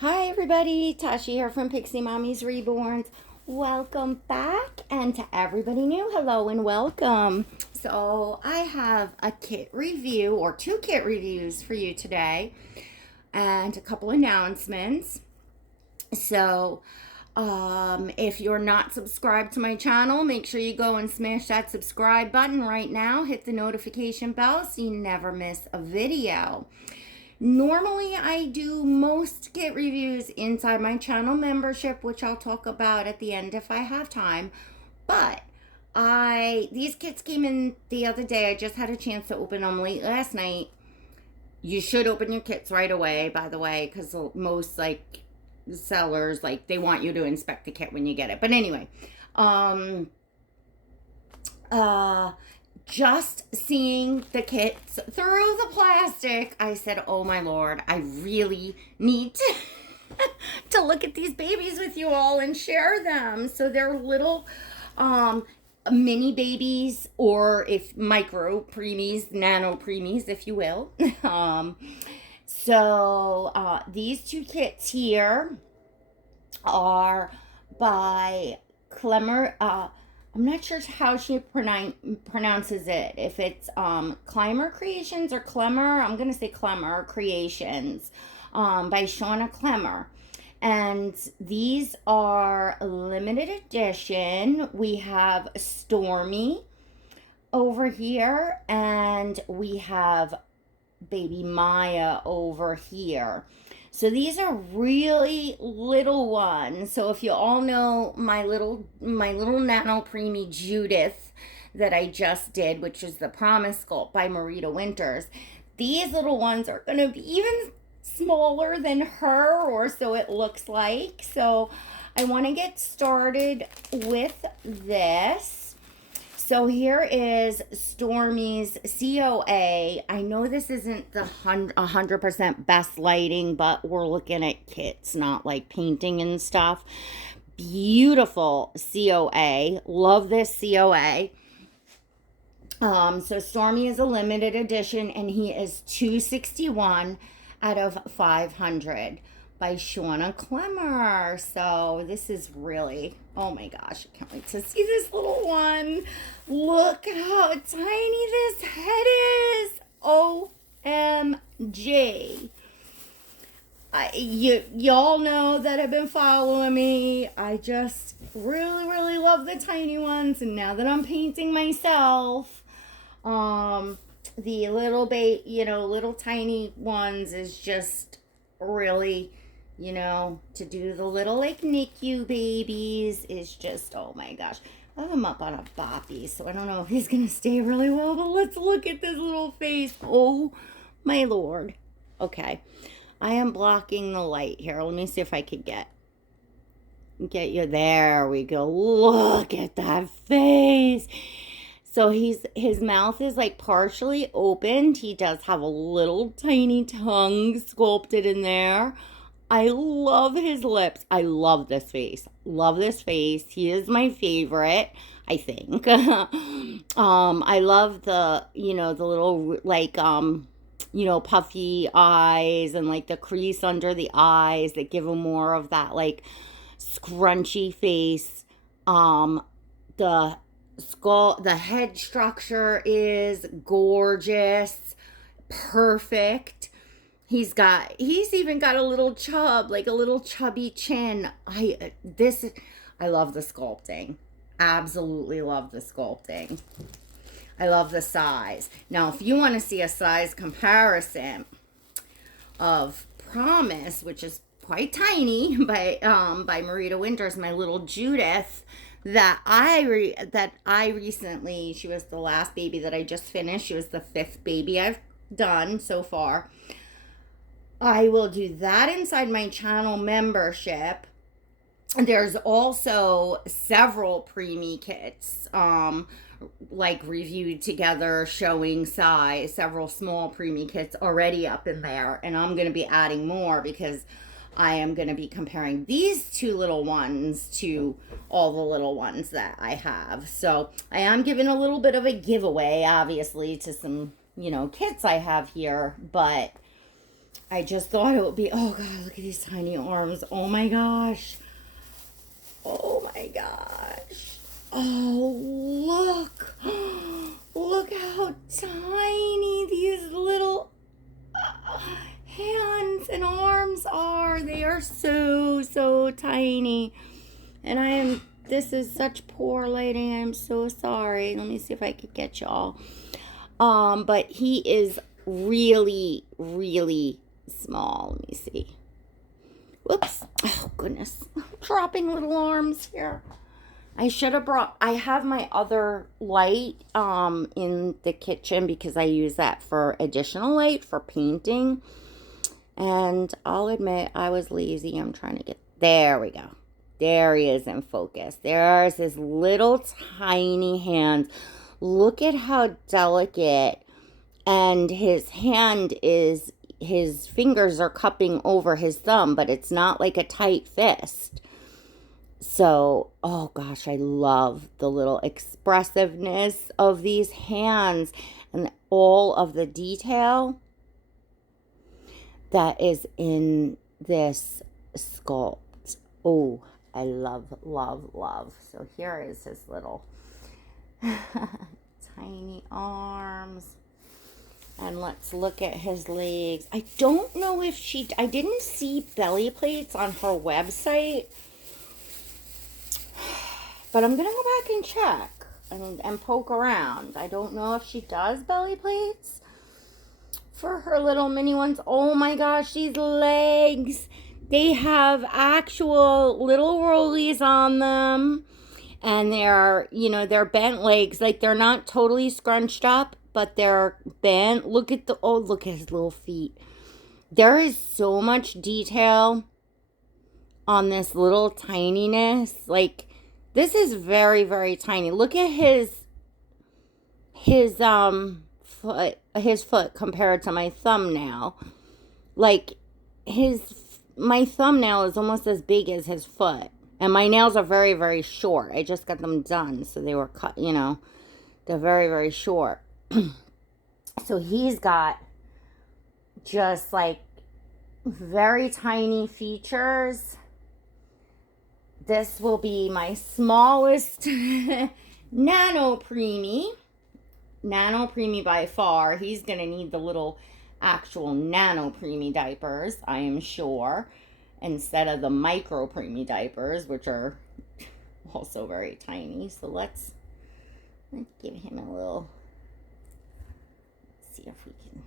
Hi everybody, Tasha here from Pixie Mommy's Reborns. Welcome back, and to everybody new, hello and welcome. So I have a kit review or two kit reviews for you today and a couple announcements. So if you're not subscribed to my channel, make sure you go and smash that subscribe button right now. Hit the notification bell so you never miss a video. Normally, I do most kit reviews inside my channel membership, which I'll talk about at the end if I have time. But these kits came in the other day. I just had a chance to open them late last night. You should open your kits right away, by the way, because most sellers they want you to inspect the kit when you get it. But anyway, um, uh, just seeing the kits through the plastic, I said, oh my Lord, I really need to look at these babies with you all and share them. So they're little mini babies, or if micro preemies, nano preemies, if you will. These two kits here are by Clemmer. I'm not sure how she pronounces it. If it's Climber Creations or Clemmer. I'm going to say Clemmer Creations by Shauna Clemmer. And these are limited edition. We have Stormy over here, and we have baby Maya over here. So these are really little ones. So if you all know my little nano preemie Judith that I just did, which is the Promise Sculpt by Marita Winters, these little ones are going to be even smaller than her, or so it looks like. So I want to get started with this. So here is Stormy's COA. I know this isn't the 100% best lighting, but we're looking at kits, not like painting and stuff. Beautiful COA. Love this COA. So Stormy is a limited edition, and he is 261 out of 500 by Shauna Clemmer. So this is really, oh my gosh, I can't wait to see this little one. Look how tiny this head is. OMG. Y'all know that have been following me. I just really love the tiny ones, and now that I'm painting myself, the little tiny ones is just really, to do the little NICU babies is just, oh my gosh. I have him up on a boppy, so I don't know if he's going to stay really well, but let's look at this little face. Oh my Lord. Okay. I am blocking the light here. Let me see if I could get you. There we go. Look at that face. So his mouth is partially opened. He does have a little tiny tongue sculpted in there. I love his lips. I love this face. Love this face. He is my favorite, I think. I love the little puffy eyes, and the crease under the eyes that give him more of that scrunchy face. The the head structure is gorgeous, perfect. He's even got a little chub, a little chubby chin. I love the sculpting. Absolutely love the sculpting. I love the size. Now, if you want to see a size comparison of Promise, which is quite tiny, by Marita Winters, my little Judith, that I recently, she was the last baby that I just finished. She was the 5th baby I've done so far. I will do that inside my channel membership. There's also several preemie kits, reviewed together, showing size, several small preemie kits already up in there, and I'm going to be adding more because I am going to be comparing these two little ones to all the little ones that I have. So I am giving a little bit of a giveaway, obviously, to some, kits I have here, but I just thought it would be, oh God, look at these tiny arms. Oh my gosh. Oh my gosh. Oh, look. Look how tiny these little hands and arms are. They are so, so tiny. And this is such poor lighting. I'm so sorry. Let me see if I could get y'all. But he is really, really small. Let me see. Whoops. Oh, goodness. I'm dropping little arms here. I should have I have my other light in the kitchen because I use that for additional light for painting. And I'll admit I was lazy. I'm trying to there we go. There he is in focus. There's his little tiny hands. Look at how delicate. And his fingers are cupping over his thumb, but it's not like a tight fist. So, oh gosh, I love the little expressiveness of these hands and all of the detail that is in this sculpt. Oh, I love, love, love. So here is his little tiny arms. And let's look at his legs. I don't know if I didn't see belly plates on her website. But I'm going to go back and check and poke around. I don't know if she does belly plates for her little mini ones. Oh my gosh, these legs. They have actual little rollies on them. And they're bent legs. Like, they're not totally scrunched up, but they're bent. Look at his little feet. There is so much detail on this little tininess. Like, this is very, very tiny. Look at his foot compared to my thumbnail. Like, my thumbnail is almost as big as his foot. And my nails are very, very short. I just got them done, so they were cut, they're very, very short. So he's got just like very tiny features. This will be my smallest nano preemie. Nano preemie by far. He's going to need the little actual nano preemie diapers, I am sure, instead of the micro preemie diapers, which are also very tiny. So let's give him a little, see if we can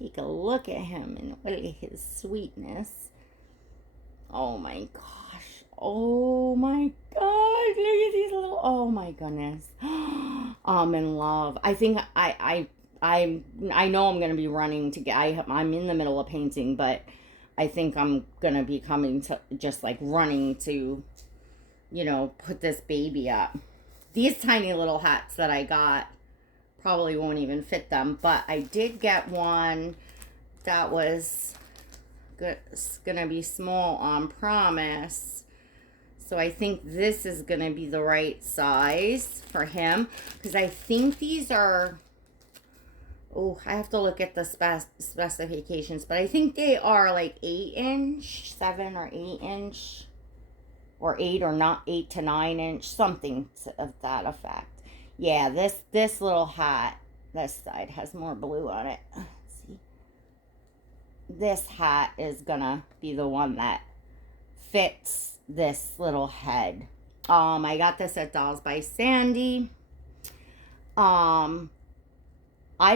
take a look at him and look at his sweetness. Oh my gosh. Oh my gosh. Look at these little, oh my goodness. I'm in love. I think I know I'm going to be running to get, I'm in the middle of painting, but I think I'm going to be coming to just like running to, put this baby up. These tiny little hats that I got probably won't even fit them, but I did get one that was going to be small on promise. So I think this is going to be the right size for him, because I think these are, I have to look at the specifications, but I think they are like 8-inch, 7 or 8-inch, or 8 or not 8 to 9-inch, something of that effect. Yeah, this little hat, this side has more blue on it. Let's see. This hat is gonna be the one that fits this little head. I got this at Dolls by Sandy. I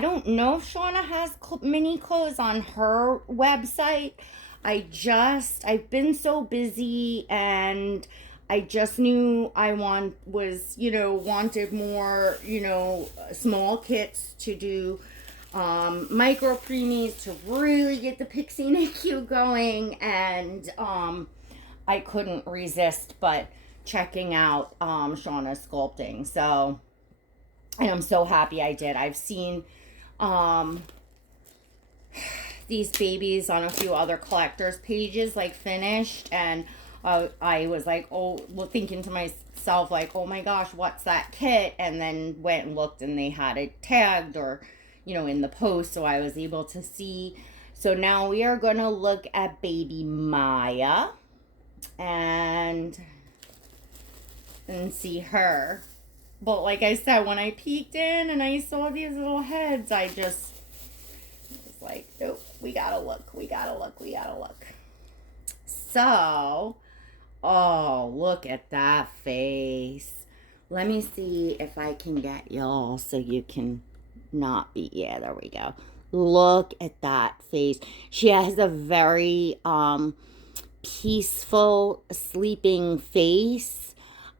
don't know if Shauna has mini clothes on her website. I've been so busy, and I just knew I wanted more, small kits to do, micro preemies to really get the Pixie NICU going, and I couldn't resist but checking out Shauna's sculpting. So, and I'm so happy I did. I've seen these babies on a few other collectors pages, like finished, and I was like, thinking to myself, like, oh my gosh, what's that kit? And then went and looked, and they had it tagged or, in the post, so I was able to see. So now we are going to look at baby Maya and see her. But like I said, when I peeked in and I saw these little heads, I just was like, nope, we gotta look, we gotta look, we gotta look. So, oh, look at that face. Let me see if I can get y'all so you can not be, yeah, there we go. Look at that face. She has a very peaceful, sleeping face.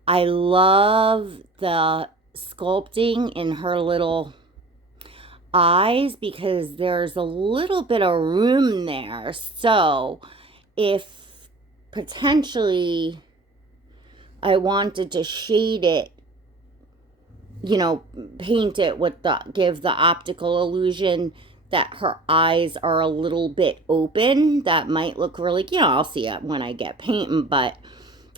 I love the sculpting in her little eyes because there's a little bit of room there. So if potentially I wanted to shade it, you know, paint it with give the optical illusion that her eyes are a little bit open, that might look really, you know, I'll see it when I get painting, but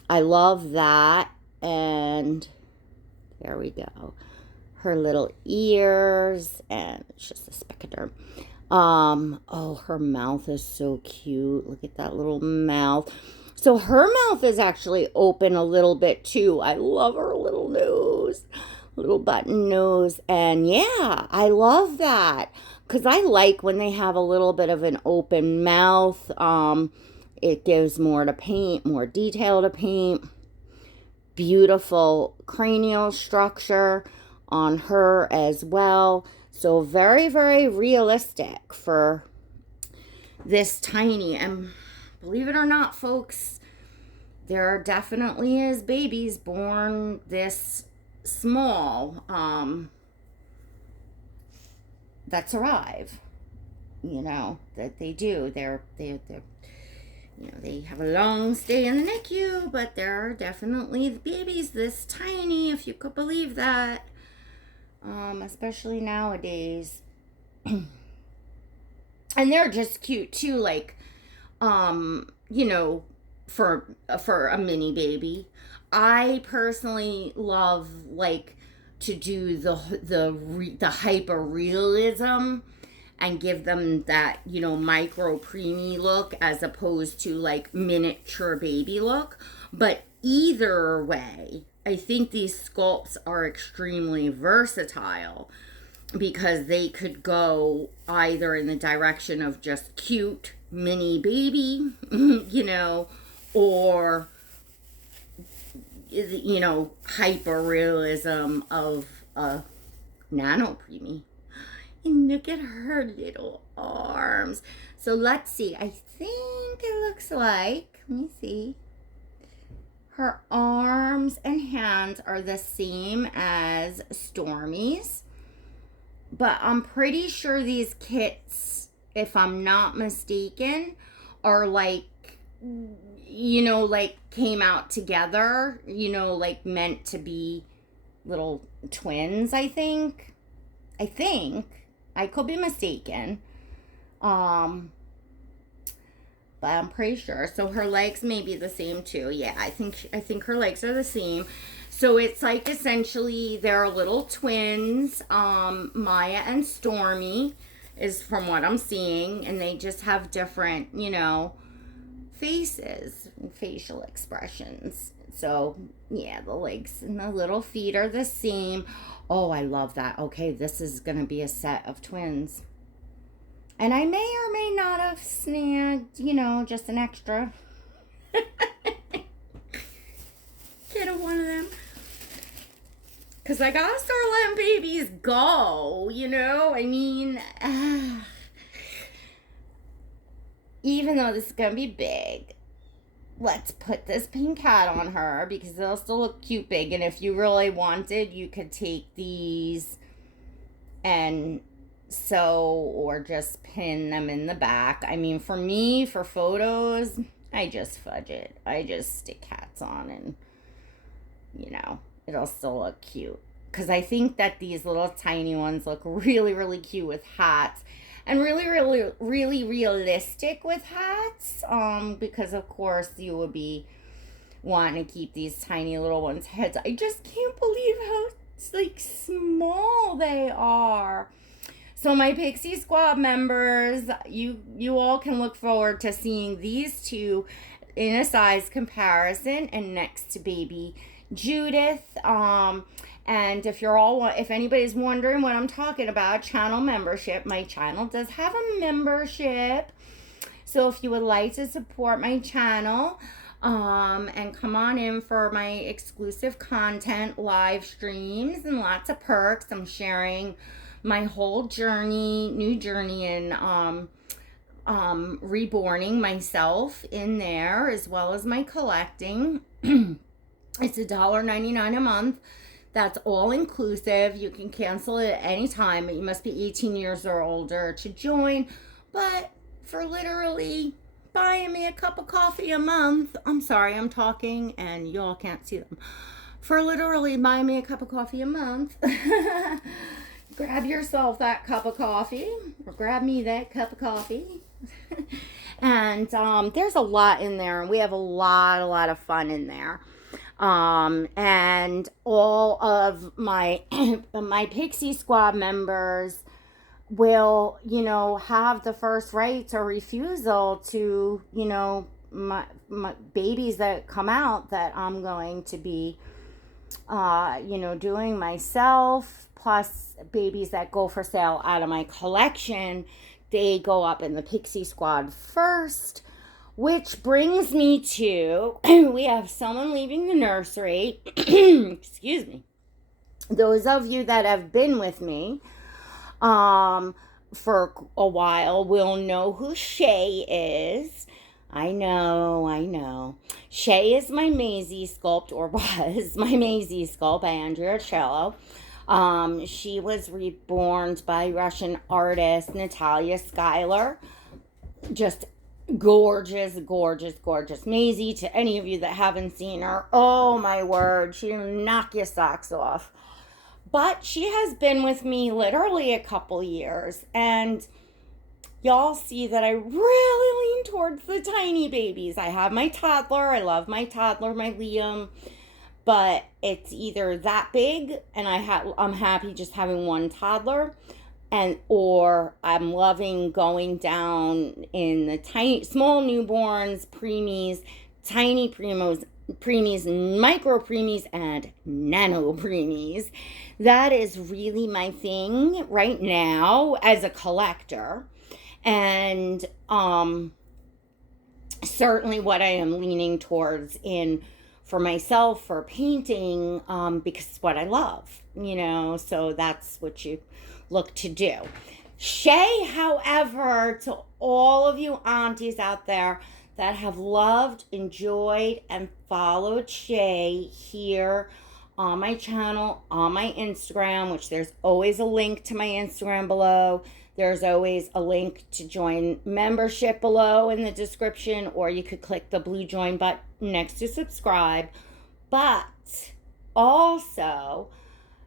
I love that. And there we go. Her little ears, and it's just a speck of dirt. Oh, her mouth is so cute. Look at that little mouth. So her mouth is actually open a little bit too. I love her little nose, little button nose. And yeah, I love that because I like when they have a little bit of an open mouth. It gives more to paint, more detail to paint. Beautiful cranial structure on her as well. So very, very realistic for this tiny. And believe it or not, folks, there definitely is babies born this small that survive. You know, that they do. They're you know, they have a long stay in the NICU, but there are definitely babies this tiny, if you could believe that. Especially nowadays. And they're just cute too, like, you know, for a mini baby. I personally love, like, to do the hyper realism and give them that, you know, micro preemie look as opposed to like miniature baby look. But either way, I think these sculpts are extremely versatile because they could go either in the direction of just cute mini baby, you know, or, you know, hyper realism of a nano preemie. And look at her little arms. So let's see. I think it looks like, let me see. Her arms and hands are the same as Stormy's. But I'm pretty sure these kits, if I'm not mistaken, are like, you know, like came out together, you know, like meant to be little twins, I think. I could be mistaken. But I'm pretty sure. So her legs may be the same too. Yeah, I think her legs are the same. So it's like essentially they're little twins. Maya and Stormy is from what I'm seeing, and they just have different, you know, faces and facial expressions. So yeah, the legs and the little feet are the same. Oh, I love that. Okay, this is going to be a set of twins. And I may or may not have snagged, you know, just an extra. Get one of them. Because I got to start letting babies go, you know? I mean, even though this is going to be big, let's put this pink hat on her because they'll still look cute big. And if you really wanted, you could take these and sew or just pin them in the back. I mean, for me, for photos, I just fudge it. I just stick hats on and, you know, it'll still look cute. Because I think that these little tiny ones look really, really cute with hats. And really, really, really realistic with hats. Because, of course, you would be wanting to keep these tiny little ones' heads. I just can't believe how, like, small they are. So my Pixie Squad members, you all can look forward to seeing these two in a size comparison and next to baby Judith. And if anybody's wondering what I'm talking about, channel membership, my channel does have a membership. So if you would like to support my channel, and come on in for my exclusive content, live streams, and lots of perks. I'm sharing my whole new journey in reborning myself in there, as well as my collecting. It's $1.99 a month. That's all inclusive. You can cancel it at any time, but you must be 18 years or older to join. But for literally buying me a cup of coffee a month, I'm sorry, I'm talking and y'all can't see them. For literally buying me a cup of coffee a month, grab yourself that cup of coffee, or grab me that cup of coffee. And there's a lot in there, and we have a lot of fun in there. And all of my my Pixie Squad members will, have the first right or refusal to, my babies that come out that I'm going to be, doing myself, plus babies that go for sale out of my collection. They go up in the Pixie Squad first, which brings me to, we have someone leaving the nursery. Excuse me. Those of you that have been with me for a while will know who Shay is. I know. Shay is my Maisie sculpt, or was my Maisie sculpt by Andrea Cello. She was reborn by Russian artist Natalia Schuyler. Just gorgeous Maisie. To any of you that haven't seen her, oh my word, she'll knock your socks off. But she has been with me literally a couple years, and y'all see that I really lean towards the tiny babies. I have my toddler. I love my toddler, my Liam, but it's either that big, and I'm happy just having one toddler, or I'm loving going down in the tiny, small newborns, preemies, tiny preemies, micro preemies, and nano preemies. That is really my thing right now as a collector, and certainly what I am leaning towards for myself for painting, because it's what I love, so that's what you look to do. Shay, however, to all of you aunties out there that have loved, enjoyed, and followed Shay here on my channel, on my Instagram, which there's always a link to my Instagram below. There's always a link to join membership below in the description, or you could click the blue join button next to subscribe. But also,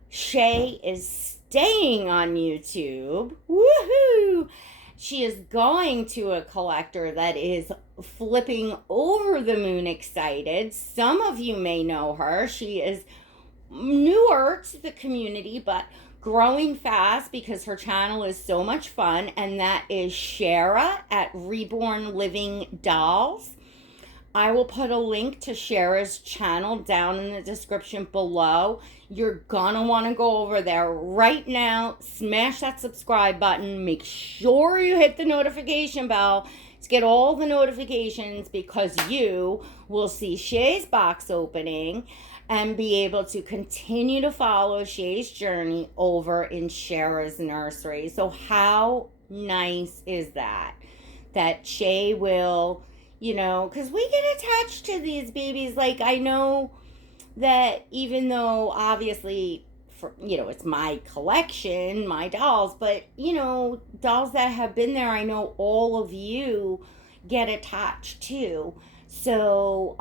Shay is staying on YouTube. Woohoo! She is going to a collector that is flipping over the moon excited. Some of you may know her. She is newer to the community, but growing fast because her channel is so much fun, and that is Shara at Reborn Living Dolls. I will put a link to Shara's channel down in the description below. You're gonna want to go over there right now, smash that subscribe button, make sure you hit the notification bell to get all the notifications, because you will see Shay's box opening and be able to continue to follow Shay's journey over in Shara's nursery. So how nice is that? That Shay will, because we get attached to these babies. Like, I know that even though obviously, it's my collection, my dolls, but, dolls that have been there, I know all of you get attached to. So,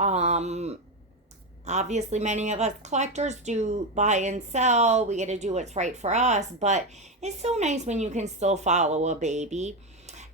obviously, many of us collectors do buy and sell. We get to do what's right for us, but it's so nice when you can still follow a baby.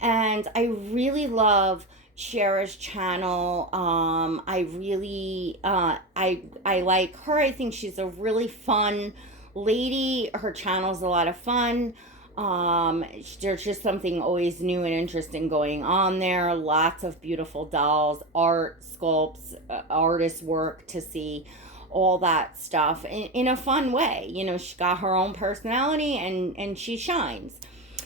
And I really love Shara's channel. I really, I like her. I think she's a really fun lady. Her channel's a lot of fun. There's just something always new and interesting going on there. Lots of beautiful dolls, art, sculpts, artist work to see, all that stuff in a fun way. You know, she got her own personality and she shines.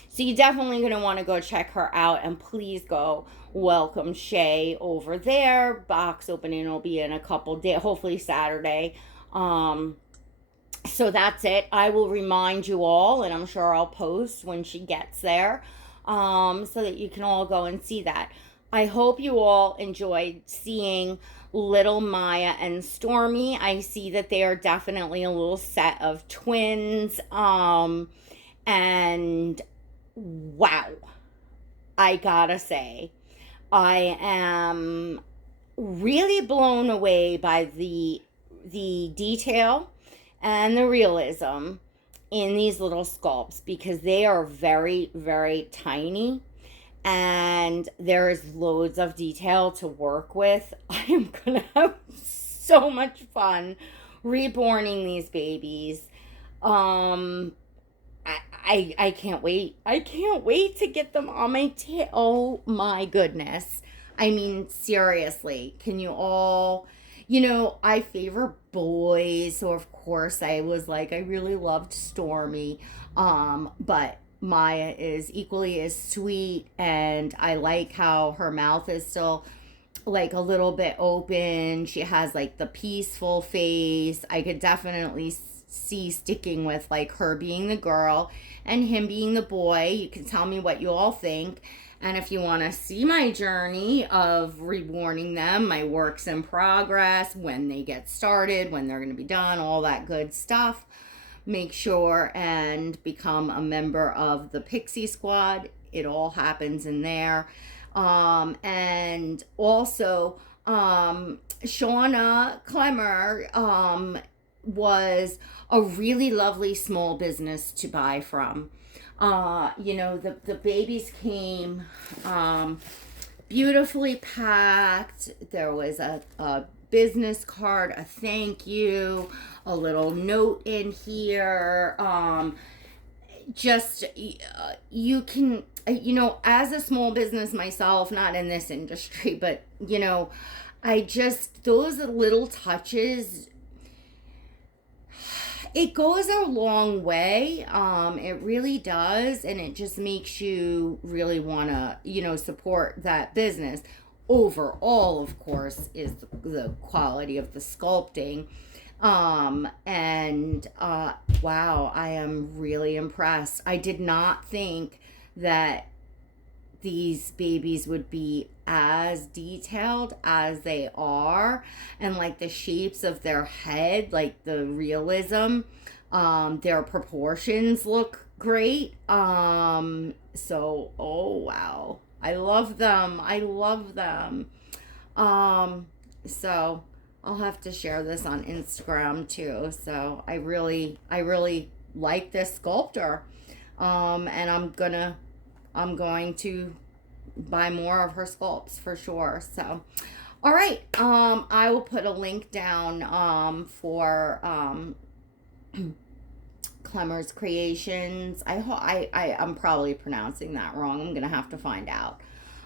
So you're definitely going to want to go check her out, and please go welcome Shay over there. Box opening will be in a couple days, hopefully Saturday. So that's it. I will remind you all, and I'm sure I'll post when she gets there, so that you can all go and see that. I hope you all enjoyed seeing little Maya and Stormy. I see that they are definitely a little set of twins. And wow, I gotta say, I am really blown away by the detail and the realism in these little sculpts, because they are very, very tiny and there is loads of detail to work with. I am gonna have so much fun reborning these babies. I can't wait. I can't wait to get them on my tail. Oh my goodness. I mean, seriously, can you all, you know, I favor boys, so of course I was like, I really loved Stormy. But Maya is equally as sweet, and I like how her mouth is still like a little bit open. She has like the peaceful face. I could definitely see sticking with like her being the girl and him being the boy. You can tell me what you all think. And if you want to see my journey of reborning them, my works in progress, when they get started, when they're going to be done, all that good stuff, make sure and become a member of the Pixie Squad. It all happens in there. And also, Shauna Clemmer was a really lovely small business to buy from. You know, the babies came beautifully packed. There was a business card, a thank you, a little note in here. Just, you can, you know, as a small business myself, not in this industry, but, you know, those little touches, it goes a long way. It really does. And it just makes you really want to, you know, support that business. Overall, of course, is the quality of the sculpting. Wow, I am really impressed. I did not think that these babies would be as detailed as they are, and like the shapes of their head, like the realism, their proportions look great. So, oh wow, I love them. So I'll have to share this on Instagram too. So I really like this sculptor. And I'm going to buy more of her sculpts for sure. So, all right. I will put a link down for Clemmer's Creations. I'm probably pronouncing that wrong. I'm gonna have to find out.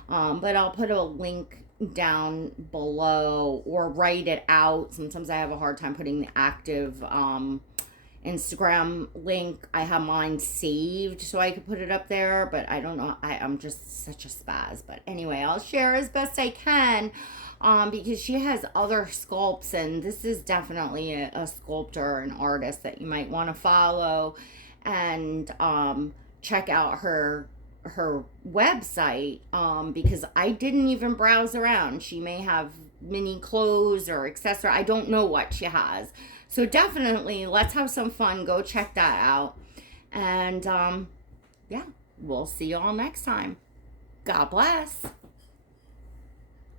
But I'll put a link down below or write it out. Sometimes I have a hard time putting the active Instagram link. I have mine saved so I could put it up there, but I don't know. I'm just such a spaz. But anyway, I'll share as best I can, because she has other sculpts, and this is definitely a sculptor, an artist that you might want to follow, and check out her website, because I didn't even browse around. She may have mini clothes or accessory. I don't know what she has. So definitely, let's have some fun. Go check that out. And yeah, we'll see you all next time. God bless.